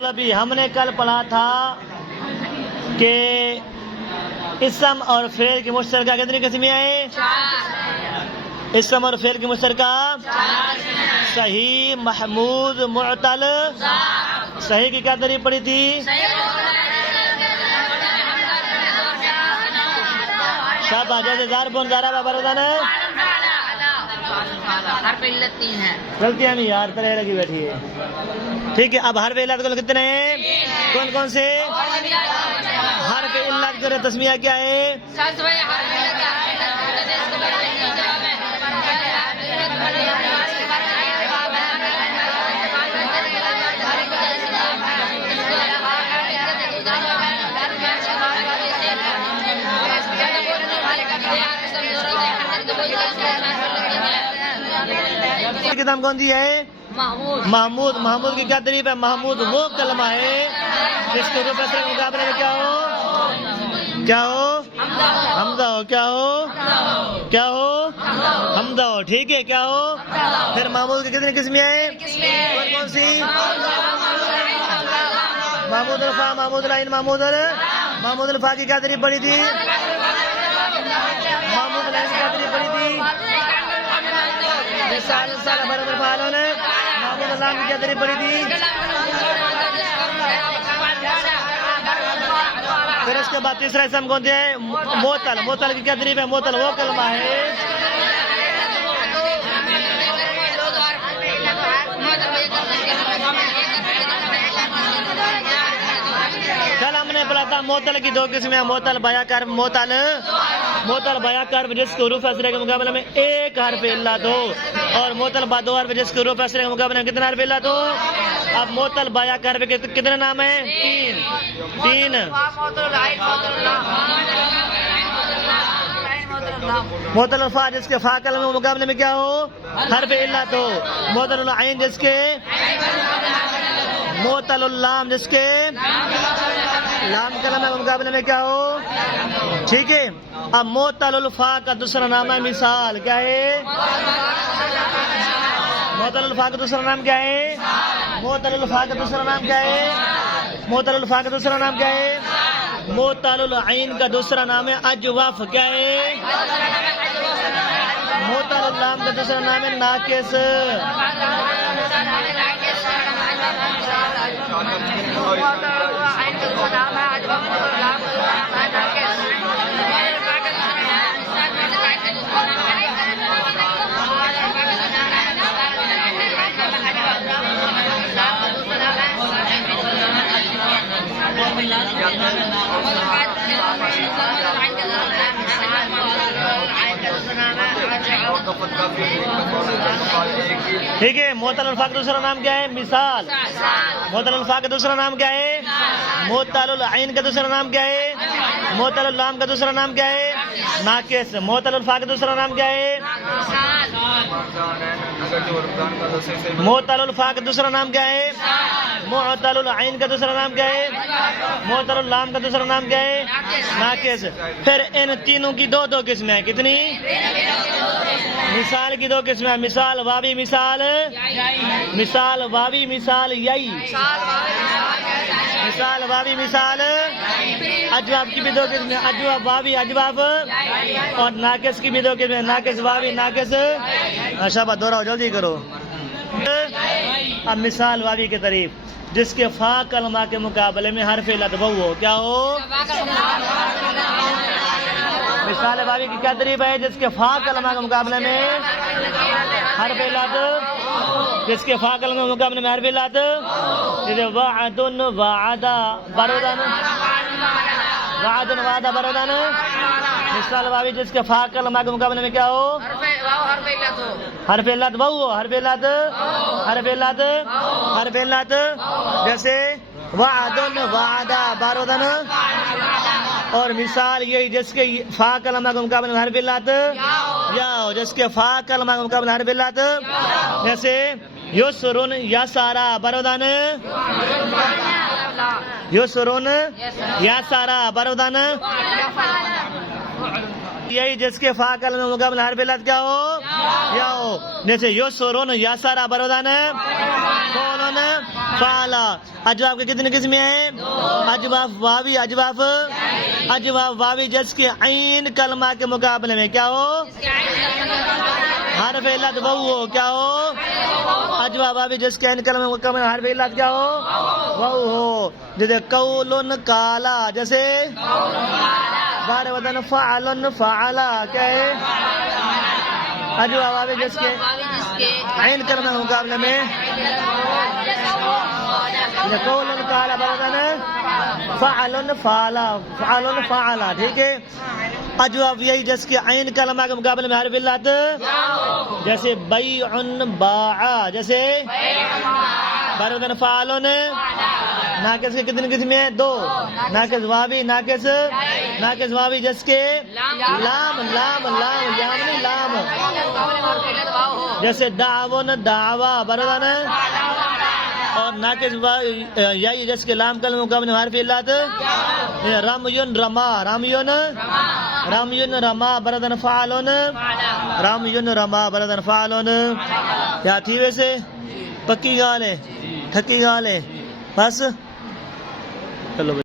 ابھی ہم نے کل پڑھا تھا کہ اسم اور فعل کی مشترکہ کتنی قسمیں ہیں؟ اسم اور فعل کی مشترکہ صحیح، محمود، معتل، صحیح کی کیا تعریف پڑھی تھی؟ شاباش، جیسے ضاربون، ضربہ، برودن، غلطیاں نہیں یار، پہلے لگی بیٹھی ہے. ٹھیک ہے، اب حرف علت کو کتنے ہیں؟ کون کون سے؟ حرف علت کا تسمیہ کیا ہے؟ کتاب کون سی ہے؟ محمود. محمود کی کیا تعریف ہے؟ محمود وہ کلمہ ہے جس کے روپ کے مقابلے میں کیا ہو؟ کیا ہو؟ حمزہ ہو. کیا ہو؟ کیا ہو؟ حمزہ ہو. ٹھیک ہے، کیا ہو؟ پھر محمود کی کتنی قسمیں ہیں؟ کون کون سی؟ محمود الفا، محمود العین، محمود الفا کی کیا تعریف پڑھی تھی؟ محمود العین کی کیا تعریف پڑھی تھی؟ محمود اللہ کی کیا تعریف پڑھی تھی؟ پھر اس کے بعد تیسرا اسم کون ہے؟ معتل. معتل کی کیا تعریف ہے؟ معتل وہ کلمہ ہے کل ہم نے پڑھا تھا معتل کی دو قسمیں، معتل بایا کر، معتل بایا کر جس کے حروف اصلیہ کے مقابلے میں ایک حرف علت ہو، اور معتل با دو حرف جس کے حروف اصلیہ کے مقابلے میں کتنا حرف علت ہو؟ اب معتل بایا کر کے کتنے نام ہیں؟ تین. معتل الفا جس کے فا کلمے کے مقابلے میں کیا ہو؟ حرف علت ہو. معتل العین جس کے، معتل اللام جس کے لام کلمے کے مقابلے میں کیا ہو؟ ٹھیک ہے. اب معتل الفا کا دوسرا نام ہے مثال. کیا ہے؟ معتل الفا کا دوسرا نام کیا ہے؟ معتل الفا کا دوسرا نام کیا ہے؟ معتل الفا کا دوسرا نام کیا ہے؟ معتل العین کا دوسرا نام ہے اجوف. کیا ہے؟ معتل اللام کا دوسرا نام ہے ناقص. ٹھیک ہے. معتل الفا کا دوسرا نام کیا ہے؟ مثال. معتل الفا کا دوسرا نام کیا ہے؟ معتل العین کا دوسرا نام کیا ہے؟ معتل اللام کا دوسرا نام کیا ہے؟ ناقص. معتل الفا کا دوسرا نام کیا ہے؟ معتل الفا کا دوسرا نام کیا ہے؟ معتل العین کا دوسرا نام کیا ہے؟ معتل اللام کا دوسرا نام کیا ہے؟ ناقص. پھر ان تینوں کی دو قسمیں ہیں. کتنی؟ مثال کی دو قسمیں، مثال واوی، مثال واوی، مثال یئی. مثال واوی، مثال اجواب کی بھی دو قسمیں، اجواب واوی، اجواب، اور ناقص کی بھی دو قسمیں، ناقص واوی، ناقص. شاباش، دوہراؤ، جلدی کرو. اب مثال واوی کی تعریف جس کے فا کلمہ کے مقابلے میں حرف علت وہ ہو. کیا ہو؟ مثال واوی کی کیا تعریف ہے؟ جس کے فا کلمہ کے مقابلے میں حرف علت، جس کے فا کلمہ کے مقابلے میں حرف علت، جیسے وعد، وعدہ، برودن، وعد، وعدہ، برودن. مثال واوی جس کے فا کلمہ کے مقابلے میں کیا ہو؟ حرف علت وہ ہو. حرف علت، حرف علت، حرف علت، جیسے وعد، وعدہ، برودن. اور مثال یہی جس کے فا کلمہ کے مقابلے میں حرف علت یا ہو، جس کے فا کلمہ کے مقابلے میں حرف علت، جیسے یسرن، یسارا، برودن. یسرن، یسارا، برودن. یہی جس کے فا کلمہ کے مقابلے میں حرف علت کیا ہو؟ یا ہو. جیسے یسرن، یسارا، برودن. قولن، فعلا. اجواف کے کتنے قسمیں ہیں؟ اجواف واوی، اجواف واوی جس کے عین کلمہ کے مقابلے میں کیا ہو؟ حرف علت وہ ہو، کیا ہو؟ اجواف واوی جس کے عین کلمہ کے مقابلے میں حرف علت کیا ہو؟ وہ ہو. جیسے قول کالا، جیسے بار وطن فعل فعلا، کیا ہے؟ اجواف واوی جس کے عین کلمہ کے مقابلے میں قول قال بردن فعل فعلا، ٹھیک ہے. اجواف یہی جس کے عین کلمہ کے مقابلے میں حرف علت، جیسے بیع باع، جیسے بردن فعل. ناقص کے کتنے قسمیں ہیں؟ دو. ناقص واوی جس کے لام یعنی لام، جیسے دعون دعوا بردن. اور ناقص یہی جس کے لام کلمہ مقابلے میں حرف علت، رمیون رما بردن فعلون، رمیون رما بردن فعلون. کیا تھی ویسے؟ پکی گال ہے، ٹھکی گال ہے، بس چلو.